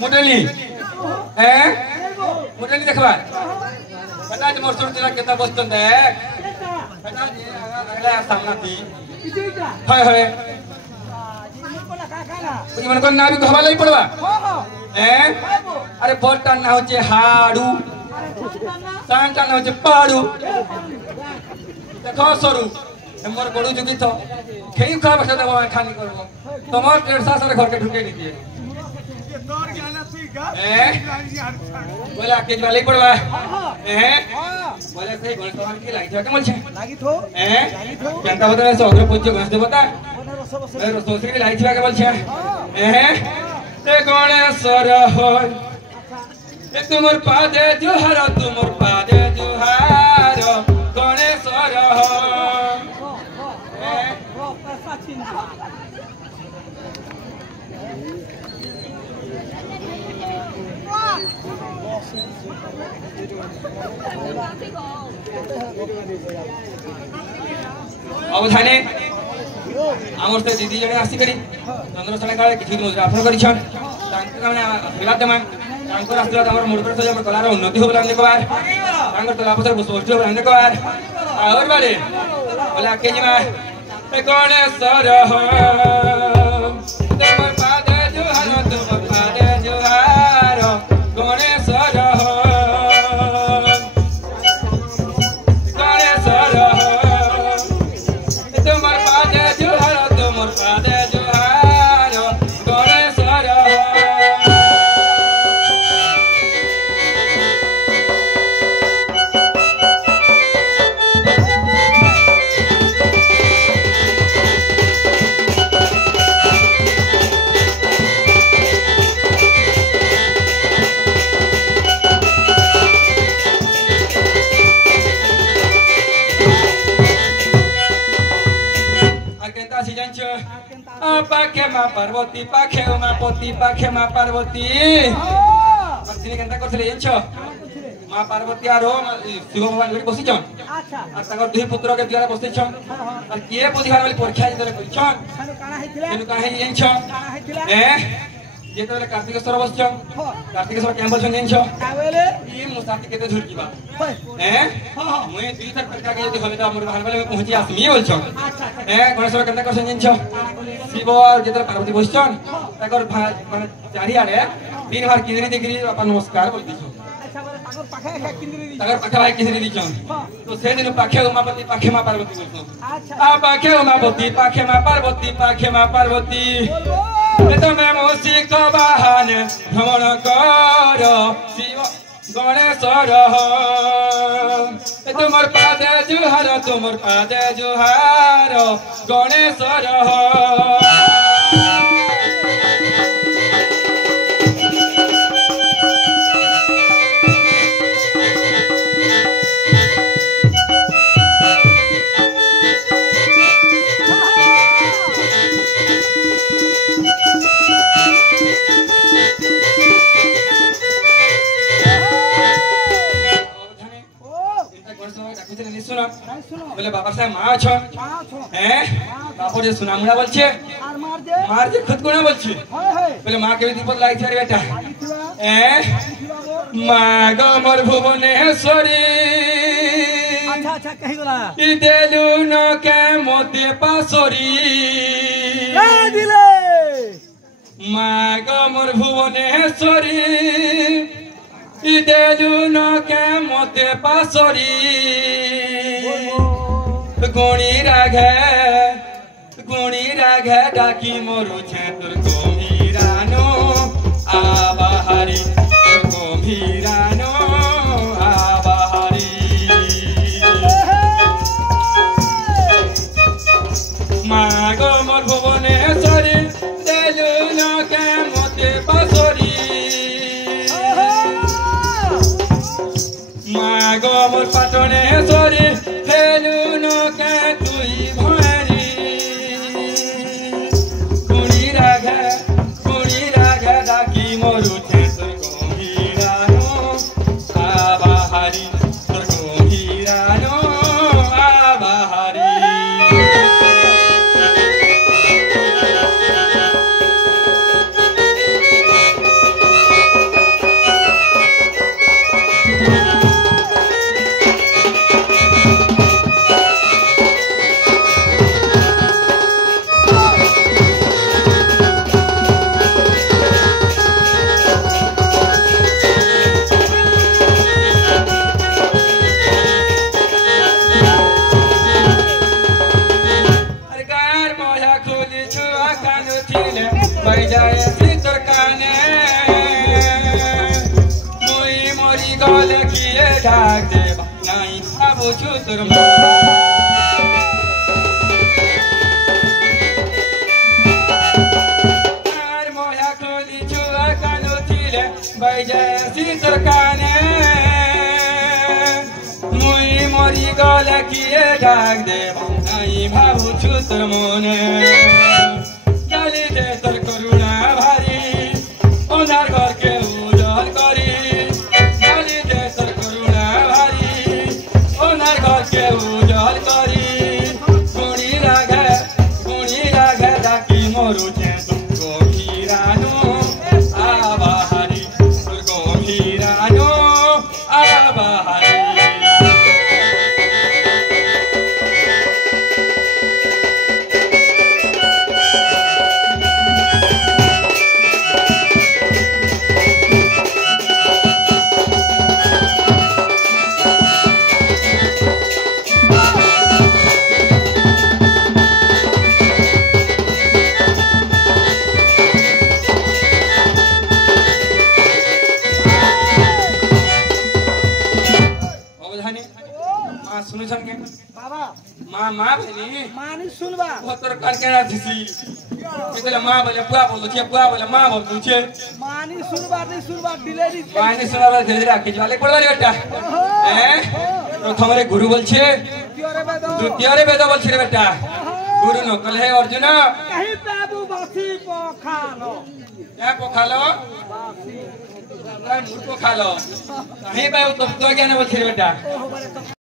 मुटली मुटली देखबा बेटा जे मोर सुन तिला केता बस्तन दे बेटा जे अगला सामना थी हाय हाय मन को ना भी कहबा लई पड़वा अरे बोटा ना होचे हाडू सांटा ना होचे पाडू देखो सरू मोर बड़ू जुगी तो खेई खा बसा दबा खानी करबो तमर टेरसा सरे घर के ढुके दीजिए बोला के वाले पड़वा बोले सही गण तोहन की लागी छ कमल छ लागी थो जनता बता से अग्र पूज्य गणेश देवता ए रसोसी की लागी छ कमल छ ते गणेश्वर होय ए तुमर पादे जोहार तुमर पादे जोहार गणेश्वर होय अवधाने आमर से दीदी जने आसी करी चंद्रसेना काले किछि मुद्रा आफर करिछन तांकर माने आशीर्वाद देमा तांकर आशीर्वाद हमर मोटर से हमर कलार उन्नति होबला देखबार तांकर तला पसर बसोष्ठी होबला देखबार और बारे बोला के जिमा ए गणेश्वर हो तुमर पादे जोहार तुमर पादे जोहार गणेश्वर हो पार्वती पाखे मा पति पाखे मा पार्वती पत्नी केनता करथले एछो मा पार्वती आरो शिव भगवान गरी बसिछ अच्छा आ तकर दुई पुत्र के द्वारा बसिछ आ के बुझिहार वाली परीक्षा जेतले करिछ काना हेतिला केनु काहे एछो काना हेतिला जेतले कार्तिकेश्वर बसिछ कार्तिकेश्वर केम बसिछ एछो कावेले ई मुसाती केते झुरकीबा मुए दुई थर प्रकार के यदि होले त हमर बाहर वाले में पहुंची आसमी बोलछ अच्छा गणेश्वर केनता करछ एछो शिव और जेतले पार्वती बसिछन तकर माने चारि आडे दिन भर किंदरी देखरी अपन नमस्कार बोल दिछो अच्छा बोले तकर पाखे किंदरी दिछ तकर पाखे किंदरी दिछन तो से दिन पाखे उमापति पाखे मा पार्वती बोलछन अच्छा आ पाखे उमापति पाखे मा पार्वती ए तो मैं मोसी को बहाने भ्रमण कर शिव गणेश्वर हो ए तुमर पादे जुहार गणेश्वर हो बोले बाबा साहब माँ छ बापो जे सुना मुड़ा बोलछे आर मार दे खुद कोना बोलछे बोले माँ के दीपक लागी छे बेटा माँ ग मोर भुवनेश्वरी अच्छा अच्छा कहि गला ई देलु न के मोते पासोरी ए दिले माँ ग मोर भुवनेश्वरी ई देलु न के मोते पासोरी गुणी राघे डाकी मोरु छे तुर गोमीरानो आबाहारी गोमीरानो आबाहारी मागो मोर भुवनेश्वरी देलु न के मोते पासोरी मागो मोर पाटनेश्वरी के तुई भरी गुणी राघे গলে কিয়ে ডাক দেবা নাই ভাবুছু তোর আর মোয়া খুলি চুয়া কানো ছিলে বাইজাসি তোর কানে মুই মরি গলে কিয়ে ডাক দেবা নাই ভাবুছু তোর মনে জালি দে তোর করুণা ভারী ওনার ঘরকে উজ্জ্বল করি জালি দে তোর করুণা ভারী ওনার ঘরকে উজ্জ্বল করি গুণী রাঘে ডাকি মরুছে তোর গভীরানো আবাহারি তোর গভীরানো আবাহারি सुनुछन के बाबा मां मां भेनी मानी सुनबा भतर करके राखिसी केतले मां बोले मां बोलु छे मानी सुनबा डिलीवरी मानी सुनबा धीरे राखि जाले पड़बारे बेटा हैं प्रथम रे गुरु बोलछे द्वितीय रे वेद बोलछे रे बेटा गुरु न कले अर्जुन कहि बाबू बासी पखालो क्या पखालो बासी मूर्ख खालो नहीं बाबू तो ज्ञान बोलछे रे बेटा